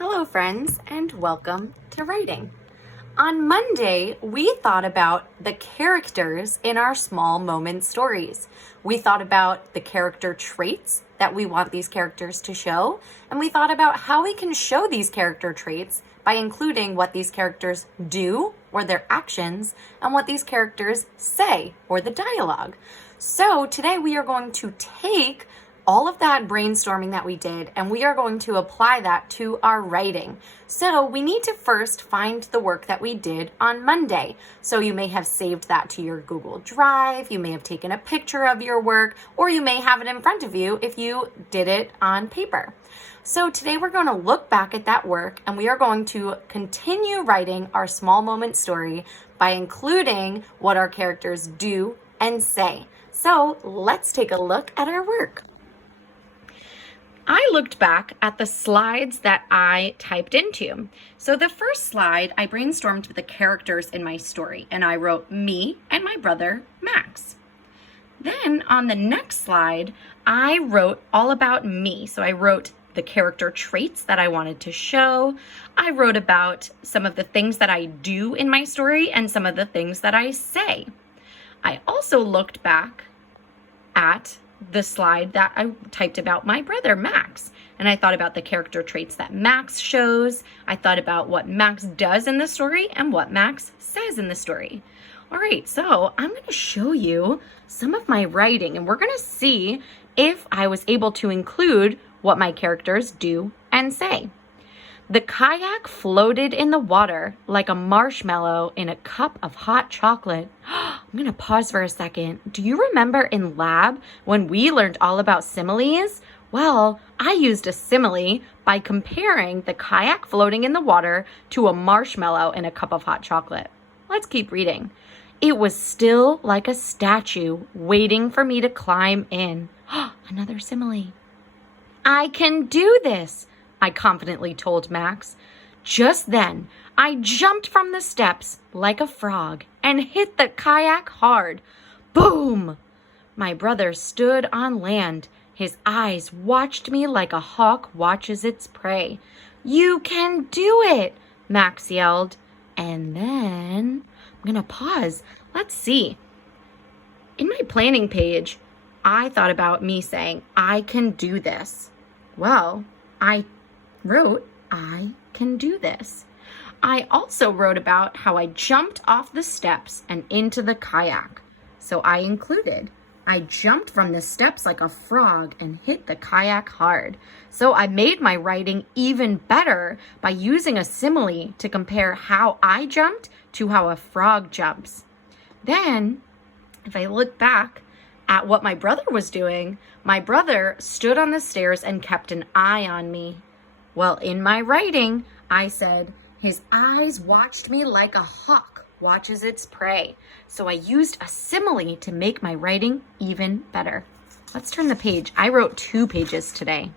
Hello friends, and welcome to writing. On Monday, we thought about the characters in our small moment stories. We thought about the character traits that we want these characters to show, and we thought about how we can show these character traits by including what these characters do or their actions and what these characters say or the dialogue. So today we are going to take all of that brainstorming that we did, and we are going to apply that to our writing. So we need to first find the work that we did on Monday. So you may have saved that to your Google Drive, you may have taken a picture of your work, or you may have it in front of you if you did it on paper. So today we're going to look back at that work, and we are going to continue writing our small moment story by including what our characters do and say. So let's take a look at our work. I looked back at the slides that I typed into. So the first slide, I brainstormed with the characters in my story, and I wrote me and my brother, Max. Then on the next slide, I wrote all about me. So I wrote the character traits that I wanted to show. I wrote about some of the things that I do in my story and some of the things that I say. I also looked back at the slide that I typed about my brother, Max. And I thought about the character traits that Max shows. I thought about what Max does in the story and what Max says in the story. All right, so I'm going to show you some of my writing, and we're going to see if I was able to include what my characters do and say. The kayak floated in the water like a marshmallow in a cup of hot chocolate. I'm going to pause for a second. Do you remember in lab when we learned all about similes? Well, I used a simile by comparing the kayak floating in the water to a marshmallow in a cup of hot chocolate. Let's keep reading. It was still like a statue waiting for me to climb in. Another simile. I can do this, I confidently told Max. Just then, I jumped from the steps like a frog and hit the kayak hard. Boom! My brother stood on land. His eyes watched me like a hawk watches its prey. You can do it, Max yelled. And then, I'm going to pause. Let's see. In my planning page, I thought about me saying, I can do this. Well, I wrote, I can do this. I also wrote about how I jumped off the steps and into the kayak. So I included, I jumped from the steps like a frog and hit the kayak hard. So I made my writing even better by using a simile to compare how I jumped to how a frog jumps. Then, if I look back at what my brother was doing, my brother stood on the stairs and kept an eye on me. Well, in my writing, I said, his eyes watched me like a hawk watches its prey. So I used a simile to make my writing even better. Let's turn the page. I wrote 2 pages today.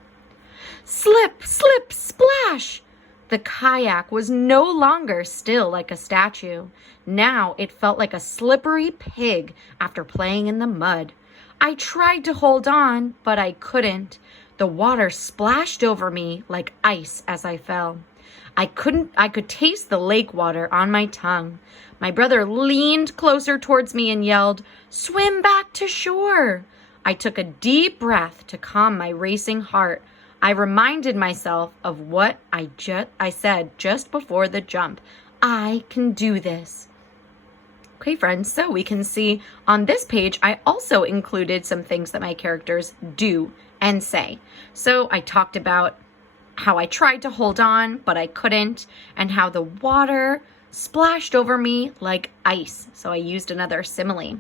Slip, slip, splash! The kayak was no longer still like a statue. Now it felt like a slippery pig after playing in the mud. I tried to hold on, but I couldn't. The water splashed over me like ice as I fell. I could taste the lake water on my tongue. My brother leaned closer towards me and yelled, "Swim back to shore." I took a deep breath to calm my racing heart. I reminded myself of what I said just before the jump. I can do this. Okay, friends, so we can see on this page, I also included some things that my characters do and say. So I talked about how I tried to hold on, but I couldn't, and how the water splashed over me like ice. So I used another simile.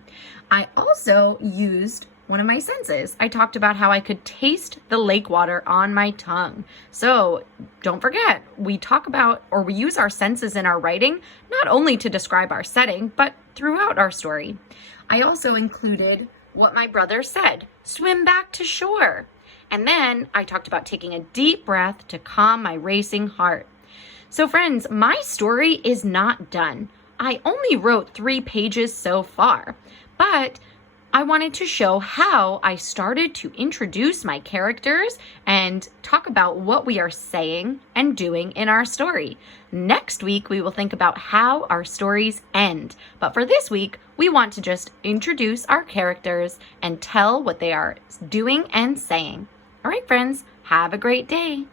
I also used one of my senses. I talked about how I could taste the lake water on my tongue. So don't forget, we talk about, or we use our senses in our writing, not only to describe our setting, but throughout our story. I also included what my brother said, swim back to shore. And then I talked about taking a deep breath to calm my racing heart. So friends, my story is not done. I only wrote 3 pages so far, but I wanted to show how I started to introduce my characters and talk about what we are saying and doing in our story. Next week, we will think about how our stories end. But for this week, we want to just introduce our characters and tell what they are doing and saying. All right, friends, have a great day.